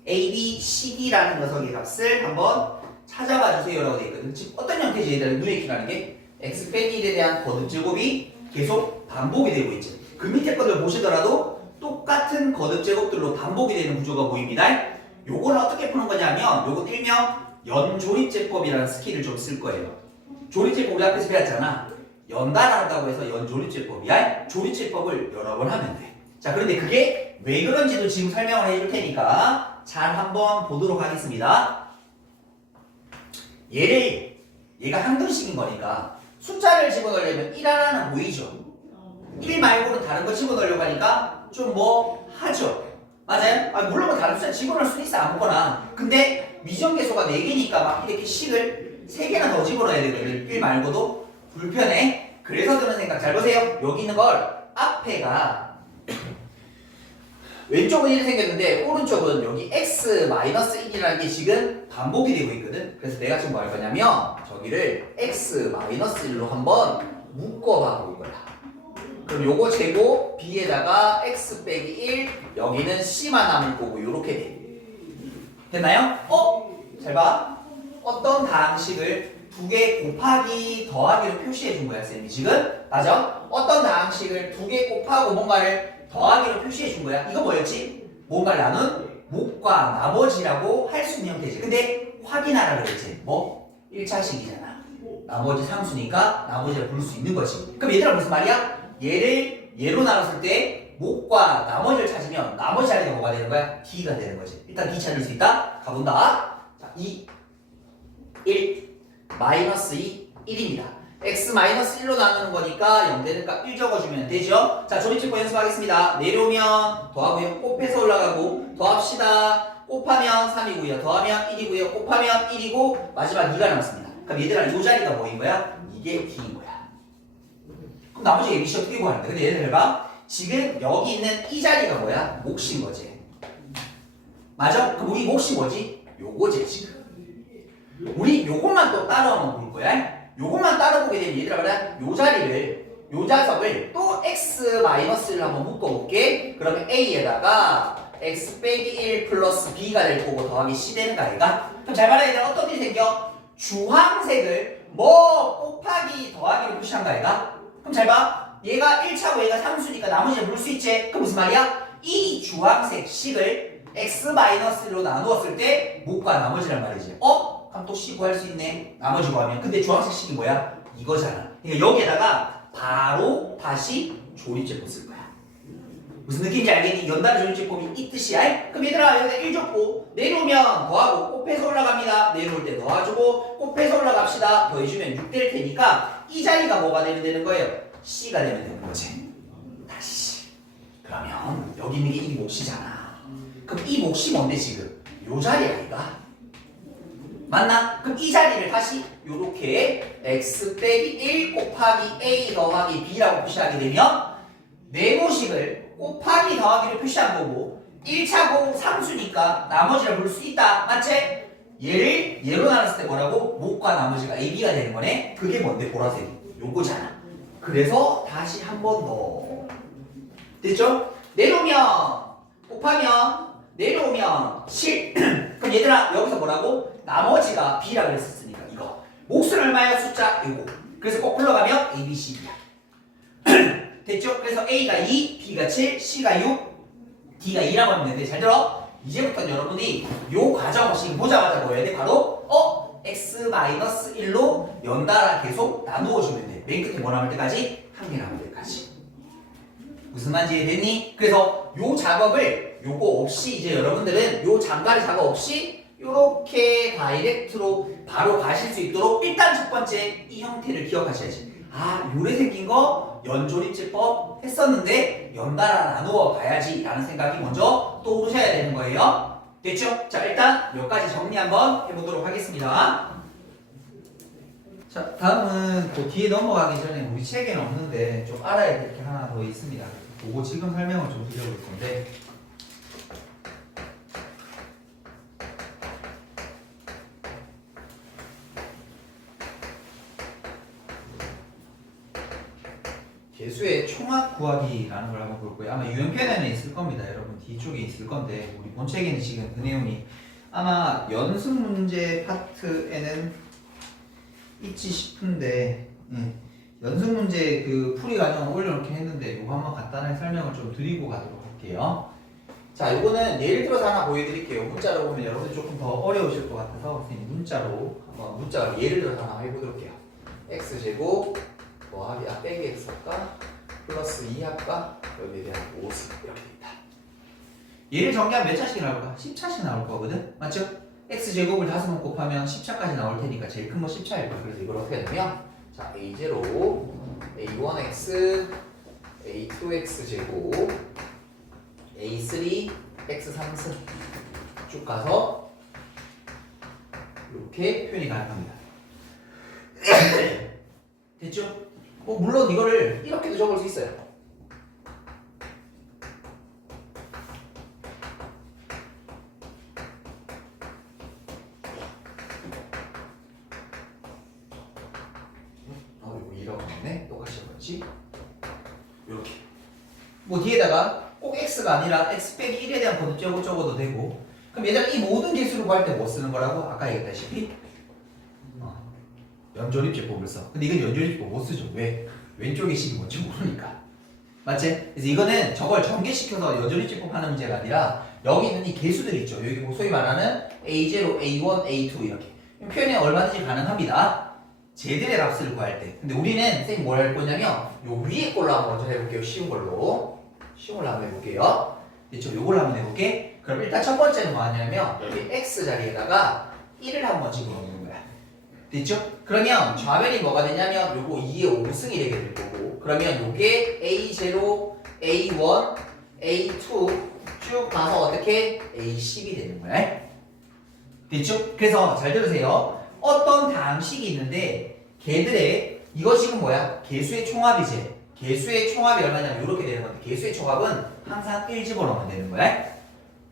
a, b, c, d라는 녀석의 값을 한번 찾아봐 주세요라고 되어 있거든. 지금 어떤 형태지 얘들은 눈에 익히라는 게 x 빼기 1에 대한 거듭 제곱이 계속 반복이 되고 있지. 그 밑에 것들 보시더라도 똑같은 거듭 제곱들로 반복이 되는 구조가 보입니다. 요거는 어떻게 푸는 거냐면 요건 일명 연조립제법이라는 스킬을 좀 쓸 거예요. 조립제법 우리 앞에서 배웠잖아. 연달아한다고 해서 연조립제법이야. 조립제법을 여러 번 하면 돼. 자, 그런데 그게 왜 그런지도 지금 설명을 해줄 테니까 잘 한번 보도록 하겠습니다. 얘가 항등식인 거니까 숫자를 집어넣으려면 1 하나는 보이죠? 1 말고는 다른 거 집어넣으려고 하니까 좀 뭐 하죠? 맞아요? 물론 뭐 다른 숫자 집어넣을 수는 있어 아무거나. 근데 미정계수가 4개니까 막 이렇게 식을 3개나 더 집어넣어야 되거든. 1 말고도 불편해. 그래서 드는 생각 잘 보세요. 여기 있는 걸 앞에가 왼쪽은 1이 생겼는데 오른쪽은 여기 x-1이라는 게 지금 반복이 되고 있거든. 그래서 내가 지금 뭐 할 거냐면 저기를 x-1로 한번 묶어봐 볼 거야. 그럼 요거 제곱 b에다가 x 빼기 1 여기는 c만 남을 거고 요렇게 돼. 됐나요? 잘 봐. 어떤 다항식을 두 개 곱하기 더하기로 표시해 준 거야 쌤이 지금. 맞아? 어떤 다항식을 두 개 곱하고 뭔가를 더하기로 표시해 준 거야. 이거 뭐였지? 뭔가를 나눈 목과 나머지라고 할 수 있는 형태지. 근데 확인하라 그랬지. 뭐? 1차식이잖아. 나머지 상수니까 나머지를 부를 수 있는 거지. 그럼 얘들아 무슨 말이야? 얘를 얘로 나눴을 때 목과 나머지를 찾으면 나머지 자리가 뭐가 되는 거야? D가 되는 거지. 일단 D 찾을 수 있다. 가본다. 자, 2, 1, 마이너스 2, 1입니다. x-1로 나누는 거니까 0 되는 값 1 적어주면 되죠? 자, 조립제법 연습하겠습니다. 내려오면 더하고요. 곱해서 올라가고 더합시다. 곱하면 3이고요. 더하면 1이고요. 곱하면 1이고 마지막 2가 남았습니다. 그럼 얘들아 이 자리가 뭐인 거야? 이게 D인 거야. 그럼 나머지 ABC 어떻게 구하는데? 근데 얘들 봐. 지금 여기 있는 이 자리가 뭐야? 몫인 거지. 맞아? 그럼 우리 몫이 뭐지? 요거지 지금. 우리 요것만 또 따라오면 볼 거야. 요것만 따라보게 되면 얘들아 말이야. 요 자리를 요 자석을 또 x-를 한번 묶어볼게. 그러면 a에다가 x 빼기 1 플러스 b가 될 거고 더하기 c 되는 거 아이가? 그럼 잘 봐라 얘들아 어떤 일이 생겨? 주황색을 뭐 곱하기 더하기로 표시한 거 아이가? 그럼 잘 봐. 얘가 1차고 얘가 상수니까 나머지를 물 수 있지? 그 무슨 말이야? 이 주황색 식을 x-로 나누었을 때 목과 나머지란 말이지. 그럼 또 C 구할 수 있네. 나머지 구하면. 근데 주황색 식이 뭐야? 이거잖아. 그러니까 여기에다가 바로 다시 조립제법 쓸 거야. 무슨 느낌인지 알겠니? 연달아 조립제법이 이 뜻이야. 그럼 얘들아 여기다 1 줬고 내려오면 더하고 곱해서 올라갑니다. 내려올 때 더해주고 곱해서 올라갑시다. 더해주면 6 될 테니까 이 자리가 뭐가 되는 거예요? C가 되면 되는 거지. 다시. 그러면 여기 있는 게 이 몫이잖아. 그럼 이 몫이 뭔데 지금? 요 자리 아이가? 맞나? 그럼 이 자리를 다시 요렇게 x 빼기 1 곱하기 a 더하기 b라고 표시하게 되면 네모식을 곱하기 더하기로 표시한 거고 1차고 상수니까 나머지를 볼 수 있다. 맞지? 얘를 얘로 나눴을 때 뭐라고? 목과 나머지가 a, b가 되는 거네. 그게 뭔데? 보라색이. 요거잖아. 그래서 다시 한 번 더. 됐죠? 내려오면 곱하면 내려오면 7. 그럼 얘들아 여기서 뭐라고? 나머지가 b라 그랬었으니까 이거 몫은 얼마야? 숫자 이거. 그래서 꼭 불러가면 a, b, c, b야. 됐죠? 그래서 a가 2, b가 7, c가 6, d가 2라고 하면 되는데 잘 들어. 이제부터는 여러분이 요 과정 없이 보자마자 뭐 해야 돼? 바로 x-1로 연달아 계속 나누어 주면 돼. 맨 끝에 뭐 남을 때까지? 한 개 남을 때까지. 무슨 말인지 이해됐니? 그래서 요 작업을 요거 없이 이제 여러분들은 요 장가리 작업 없이 요렇게 다이렉트로 바로 가실 수 있도록 일단 첫 번째 이 형태를 기억하셔야지. 아, 요래 생긴 거 연조립제법 했었는데 연달아 나누어 봐야지 라는 생각이 먼저 떠오르셔야 되는 거예요. 됐죠? 자, 일단 몇 가지 정리 한번 해보도록 하겠습니다. 자, 다음은 그 뒤에 넘어가기 전에 우리 책에는 없는데 좀 알아야 될 게 하나 더 있습니다. 그거 지금 설명을 좀 드려볼 건데 개수의 총합 구하기라는 걸 한번 볼 거예요. 아마 유형편에는 있을 겁니다. 여러분 뒤쪽에 있을 건데 우리 본책에는 지금 그 내용이 아마 연습 문제 파트에는 있지 싶은데 연습 문제 그 풀이 과정을 올려놓긴 했는데 이거 한번 간단하게 설명을 좀 드리고 가도록 할게요. 자, 이거는 예를 들어서 하나 보여드릴게요. 문자로 보면 여러분이 조금 더 어려우실 것 같아서 선생님 문자로 한번 문자로 예를 들어서 하나 해보도록 해요. x제곱 더하기 빼기 x값 플러스 2합과 여기에 대한 5승 이렇게 됩니다. 얘를 정리하면 몇 차씩 나올까? 10차씩 나올 거거든? 맞죠? x제곱을 5번 곱하면 10차까지 나올 테니까 제일 큰 거 10차일 거야. 그래서 이걸 어떻게 되냐면 자, a0 a1x a2x 제곱 a3 x3승 쭉 가서 이렇게 표현이 가능합니다. 됐죠? 물론 이거를 이렇게도 적을 수 있어요. 이거 이라고 했네. 똑같이 적었지? 이렇게. 뭐 뒤에다가 꼭 x가 아니라 x 빼기 1에 대한 것도 적어도 되고. 그럼 얘들아 이 모든 개수를 구할 때 뭐 쓰는 거라고? 아까 얘기했다시피 연조립제법을 써. 근데 이건 연조립제법 못 쓰죠. 왜? 왼쪽의 식이 뭔지 모르니까. 맞지? 그래서 이거는 저걸 전개시켜서 연조립제법 하는 문제가 아니라 여기 있는 이 개수들이 있죠. 여기 뭐 소위 말하는 A0, A1, A2 이렇게. 표현이 얼마든지 가능합니다. 쟤들의 값을 구할 때. 근데 우리는 선생님 뭘 할 거냐면 요 위에 걸로 한번 먼저 해볼게요. 쉬운 걸로. 쉬운 걸로 한번 해볼게요. 됐죠? 요걸 한번 해볼게. 그럼 일단 첫 번째는 뭐 하냐면 여기 X 자리에다가 1을 한번 집어넣는 거야. 됐죠? 그러면 좌변이 뭐가 되냐면 요거 2의 5승이 되게 될 거고 그러면 요게 A0, A1, A2 쭉 가서 어떻게 A10이 되는 거야. 됐죠? 그래서 잘 들으세요. 어떤 다항식이 있는데 걔들의 이거 지금 뭐야? 개수의 총합이지. 개수의 총합이 얼마냐면 이렇게 되는 건데 개수의 총합은 항상 1 집어넣으면 되는 거야.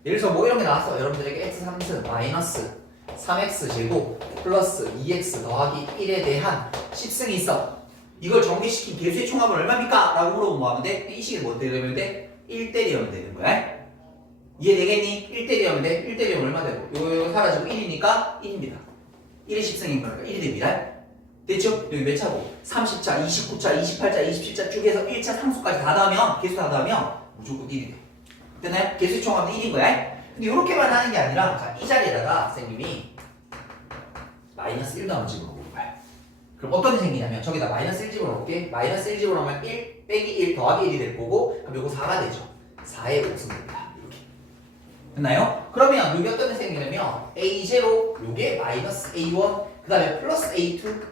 예를 들어서 뭐 이런 게 나왔어. 여러분들에게 x3승 마이너스 3x 제곱 플러스 2x 더하기 1에 대한 10승이 있어. 이걸 전개시킨 개수의 총합은 얼마입니까? 라고 물어보면 뭐 하면 돼? 이 식을 뭐 때리면 돼? 1 때리면 되는 거야. 이해되겠니? 1 때리면 돼? 1 때리면 얼마 되고? 요거 사라지고 1이니까 1입니다. 1의 10승인 거니까 1이 됩니다. 됐죠? 여기 몇 차고? 30차, 29차, 28차, 27차 쭉 해서 1차 상수까지 다 더하면 개수 다 더하면 무조건 1이 돼. 됐나요? 개수의 총합은 1인 거야. 근데 이렇게만 하는 게 아니라 자, 이 자리에다가 선생님이 마이너스 1도 한번 집어넣을 거야. 그럼 어떤 일이 생기냐면 저기다 마이너스 1 집어넣을게. 마이너스 1 집어넣으면 1 빼기 1 더하기 1이 될 거고 그럼 요거 4가 되죠. 4의 5승 됩니다. 이렇게. 됐나요? 그러면 요게 어떤 일이 생기냐면 A0 요게 마이너스 A1 그 다음에 플러스 A2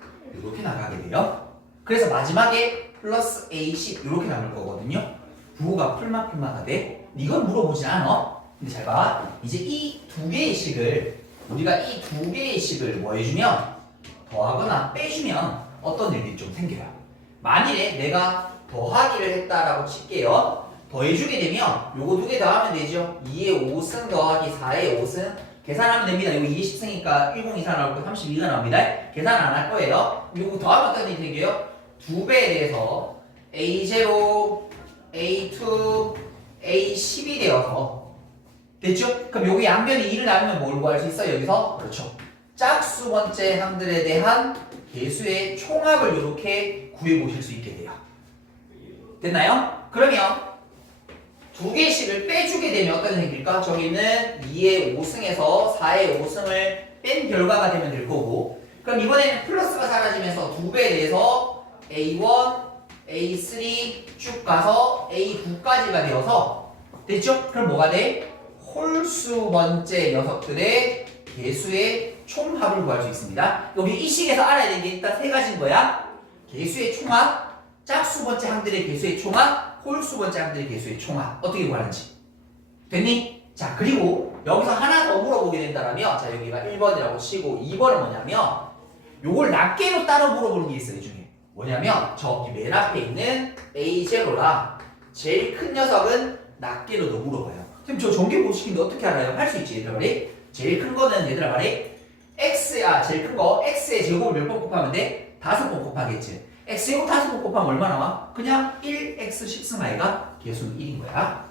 이렇게 나가게 돼요. 그래서 마지막에 플러스 A10 이렇게 남을 거거든요. 부호가 풀마풀마가 돼. 이건 물어보진 않아. 근데 잘 봐. 이제 이 두 개의 식을 우리가 이 두 개의 식을 뭐 해주면 더하거나 빼주면 어떤 일이 좀 생겨요. 만일에 내가 더하기를 했다라고 칠게요. 더해주게 되면 요거 두 개 더하면 되죠. 2의 5승 더하기 4의 5승 계산하면 됩니다. 이거 20승이니까 1024 나올 거 32가 나옵니다. 계산 안 할 거예요. 요거 더하면 어떤 일이 생겨요? 2배에 대해서 A0, A2, A10이 되어서 됐죠? 그럼 여기 양변이 2를 나누면 뭘 구할 수 있어요? 여기서? 그렇죠. 짝수 번째 항들에 대한 개수의 총합을 이렇게 구해 보실 수 있게 돼요. 됐나요? 그러면 두 개씩을 빼주게 되면 어떤 일이 생길까? 저기는 2의 5승에서 4의 5승을 뺀 결과가 되면 될 거고, 그럼 이번에는 플러스가 사라지면서 2배 돼서 A1, A3 쭉 가서 A9까지가 되어서 됐죠? 그럼 뭐가 돼? 홀수 번째 녀석들의 개수의 총합을 구할 수 있습니다. 여기 이 식에서 알아야 되는 게 일단 세 가지인 거야. 개수의 총합, 짝수 번째 항들의 개수의 총합, 홀수 번째 항들의 개수의 총합. 어떻게 구하는지. 됐니? 자, 그리고 여기서 하나 더 물어보게 된다면, 자, 여기가 1번이라고 치고 2번은 뭐냐면 요걸 낱개로 따로 물어보는 게 있어요. 이 중에 뭐냐면 저기 맨 앞에 있는 A0랑 제일 큰 녀석은 낱개로 더 물어봐요. 지금 저 전개 보시는데 어떻게 알아요? 할 수 있지 얘들아 말이. 제일 큰 거는 얘들아 말이 제일 큰 거 x의 제곱을 몇 번 곱하면 돼? 5번 곱하겠지. x 제곱 5번 곱하면 얼마 나와? 그냥 1x 10승 아이가 개수는 1인 거야.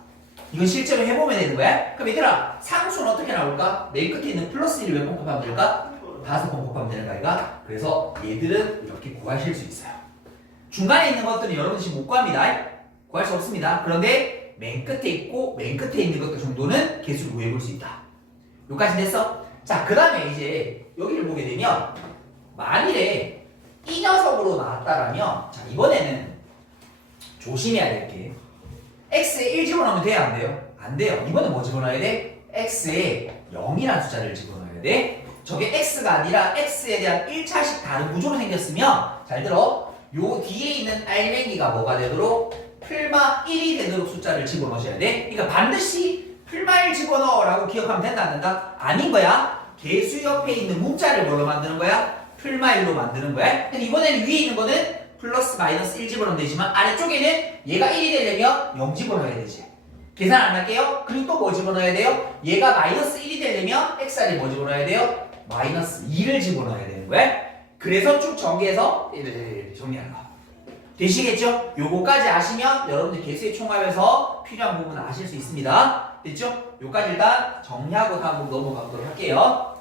이건 실제로 해보면 되는 거야. 그럼 얘들아 상수는 어떻게 나올까? 맨 끝에 있는 플러스 1을 몇 번 곱하면 될까? 5번 곱하면 되는 거 아이가? 그래서 얘들은 이렇게 구하실 수 있어요. 중간에 있는 것들은 여러분들이 못 구합니다. 구할 수 없습니다. 그런데 맨 끝에 있고 맨 끝에 있는 것들 정도는 개수를 구해볼 수 있다. 여기까지 됐어? 자, 그 다음에 이제 여기를 보게 되면 만일에 이 녀석으로 나왔다라면, 자, 이번에는 조심해야 될 게 x에 1 집어넣으면 돼요? 안 돼요? 안 돼요. 이번엔 뭐 집어넣어야 돼? x에 0이라는 숫자를 집어넣어야 돼. 저게 x가 아니라 x에 대한 1차식 다른 구조로 생겼으면, 잘 들어, 요 뒤에 있는 알맹이가 뭐가 되도록 풀마 1이 되도록 숫자를 집어넣으셔야 돼. 그러니까 반드시 풀마 1 집어넣어라고 기억하면 된다 안 된다? 아닌 거야. 개수 옆에 있는 문자를 뭘로 만드는 거야? 풀마 1로 만드는 거야. 근데 이번에는 위에 있는 거는 플러스 마이너스 1 집어넣으면 되지만 아래쪽에는 얘가 1이 되려면 0 집어넣어야 되지. 계산 안 할게요. 그리고 또 뭐 집어넣어야 돼요? 얘가 마이너스 1이 되려면 x알에 뭐 집어넣어야 돼요? 마이너스 2를 집어넣어야 되는 거야. 그래서 쭉 전개해서 정리하는 거. 되시겠죠? 요거까지 아시면 여러분들 개수의 총합에서 필요한 부분을 아실 수 있습니다. 됐죠? 요까지 일단 정리하고 다음 부분 넘어가도록 할게요.